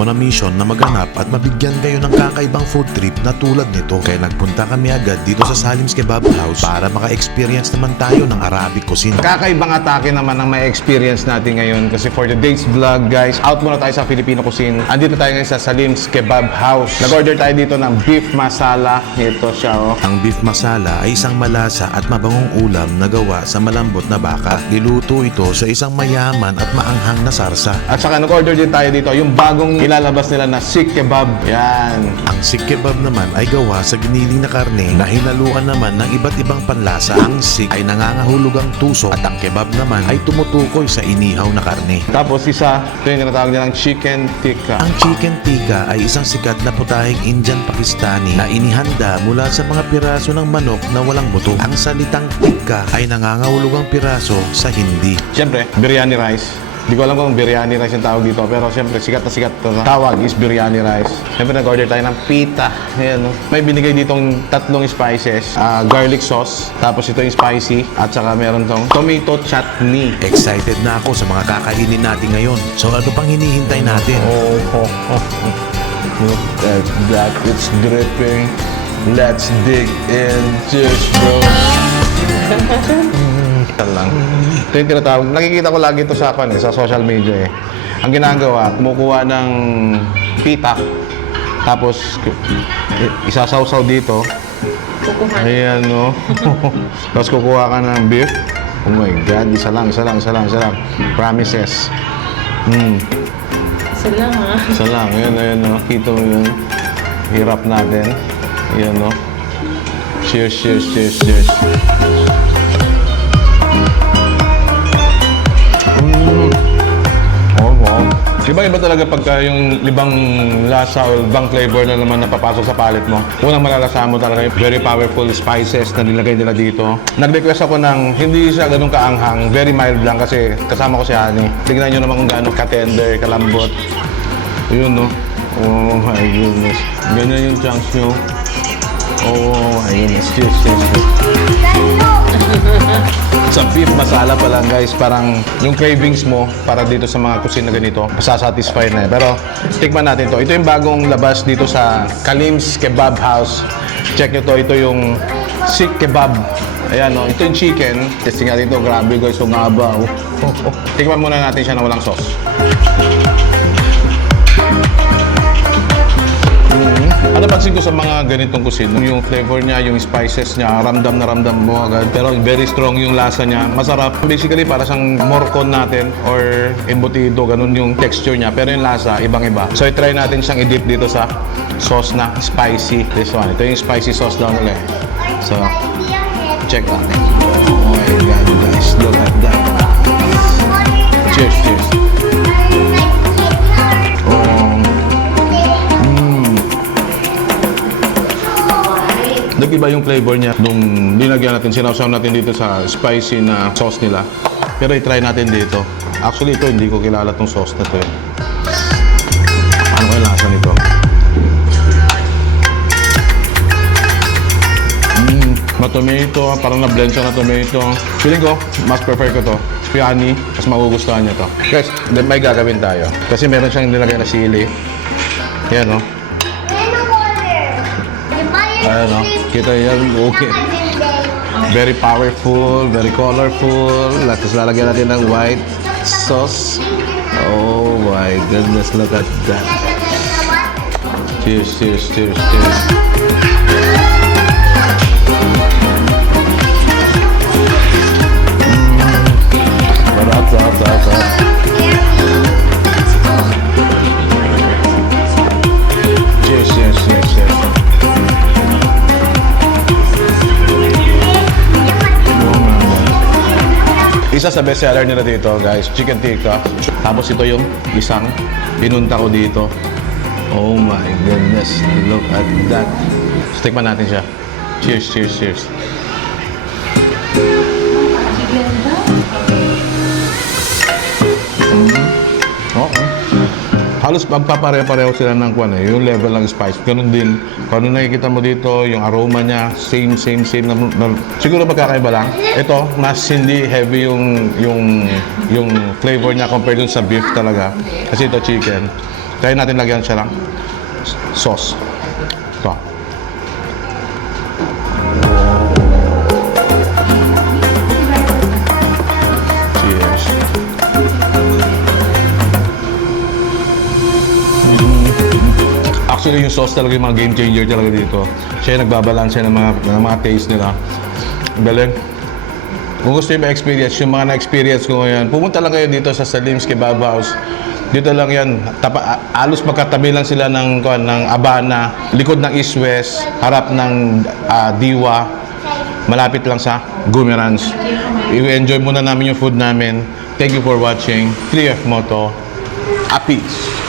mo na mission na maganap at mabigyan kayo ng kakaibang food trip na tulad nito. Kaya nagpunta kami agad dito sa Salim's Kebab House para maka-experience naman tayo ng Arabic cuisine. Kakaibang atake naman ang may experience natin ngayon kasi for today's vlog guys, out muna tayo sa Filipino cuisine. Andito tayo ngayon sa Salim's Kebab House. Nag-order tayo dito ng beef masala. Ito siya oh. Ang beef masala ay isang malasa at mabangong ulam na gawa sa malambot na baka. Niluto ito sa isang mayaman at maanghang na sarsa. At saka nag-order din tayo dito yung bagong ilalabas nila na Sikh Kebab. Yan. Ang Sikh Kebab naman ay gawa sa giniling na karne na hinaluan naman ng iba't ibang panlasa. Ang Sikh ay nangangahulugang tuso at ang kebab naman ay tumutukoy sa inihaw na karne. Tapos isa, ito yung tinatawag nilang chicken tikka. Ang chicken tikka ay isang sikat na putahing Indian-Pakistani na inihanda mula sa mga piraso ng manok na walang buto. Ang salitang tikka ay nangangahulugang piraso sa Hindi. Siyempre, biryani rice. Hindi ko alam kung biryani rice yung tawag dito, pero siyempre sikat na sikat ito. Tawag is biryani rice. Siyempre nag-order tayo ng pita. Ayan, no? May binigay ditong tatlong spices. Garlic sauce, tapos ito yung spicy, at saka meron tong tomato chutney. Excited na ako sa mga kakainin natin ngayon. So ano pang hinihintay natin? Look at that, it's dripping. Let's dig in. Cheers, bro. Lang. Ito yung tinatawag. Nakikita ko lagi ito sa sa social media eh. Ang ginagawa, kumukuha ng pita, tapos isasawsaw dito. Ayan, no? Tapos kukuha ka ng beef. Oh my God, isa lang. Promises. Isa lang ha. Isa lang. Ayan, no? Kita mo yun. Hirap natin. Ayan, no? Cheers. Iba-iba talaga pagka yung ibang lasa o ibang flavor na naman napapasok sa palate mo. Unang malalasahan mo talaga yung very powerful spices na nilagay nila dito. Nag-request ako ng hindi siya ganun kaanghang, very mild lang kasi kasama ko si Honey. Tignan nyo naman kung gaano ka-tender, kalambot. Ayun, no? Oh my goodness. Ganyan yung chunks nyo. Oh my goodness. Cheers. Sa beef masala pa lang guys, parang yung cravings mo para dito sa mga kusina ganito, masasatisfy na eh. Pero tikman natin to. Ito yung bagong labas dito sa Salim's Kebab House. Check nyo to. Ito yung Sikh Kebab. Ayan o. Ito yung chicken. Testing natin to. Grabe guys. So ngaba. Tikman muna natin siya na walang sauce. Ano pansin ko sa mga ganitong kusina, yung flavor niya, yung spices niya, ramdam na ramdam mo agad. Pero very strong yung lasa niya. Masarap. Basically, para siyang morcon natin or embutido, ganun yung texture niya. Pero yung lasa, ibang-iba. So, i-try natin siyang i-dip dito sa sauce na spicy. This one. Ito yung spicy sauce daw nila eh. So, check natin. Oh my God, guys. Look at that. Cheers. Nag-iba yung flavor niya nung dinagyan natin, sinawsaw natin dito sa spicy na sauce nila. Pero i-try natin dito. Actually, ito hindi ko kilala tong sauce na to eh. Ano yung lasa nito? Tomato, parang na-blend siya na tomato. Feeling ko, mas prefer ko to. Honey, mas magugustuhan niya to. Guys, then may gagawin tayo. Kasi meron siyang nilagay na sili. Yan, no? Ayan, no? Kita yan, okay. Very powerful, very colorful. Tapos lalagyan natin ng white sauce. Oh my goodness, look at that. Cheers. Cheers. Isa sa best seller nila dito guys, chicken tikka. Tapos ito yung isang pinunta ko dito. Oh my goodness, look at that. So, tikman natin siya. Cheers. Okay. Halos magpapare-pareho sila ng kwan eh, yung level ng spice. Ganun din, kung ano nakikita mo dito, yung aroma niya, same. Siguro magkakaiba lang. Ito, mas hindi heavy yung flavor niya compared dun sa beef talaga. Kasi ito chicken. Kaya natin lagyan siya ng sauce. Ito. Cheers. Actually, yung sauce talaga yung mga game changer talaga dito. Siya yung nagbabalanse ng mga taste nila. Ang galing. Kung gusto nyo ma-experience, yung mga na-experience ko ngayon, pumunta lang kayo dito sa Salim's Kebab House. Dito lang yan. Alos magkatabi lang sila ng Abana, likod ng East West, harap ng Diwa, malapit lang sa Gumerans. I-enjoy muna namin yung food namin. Thank you for watching. 3F Moto. Apis!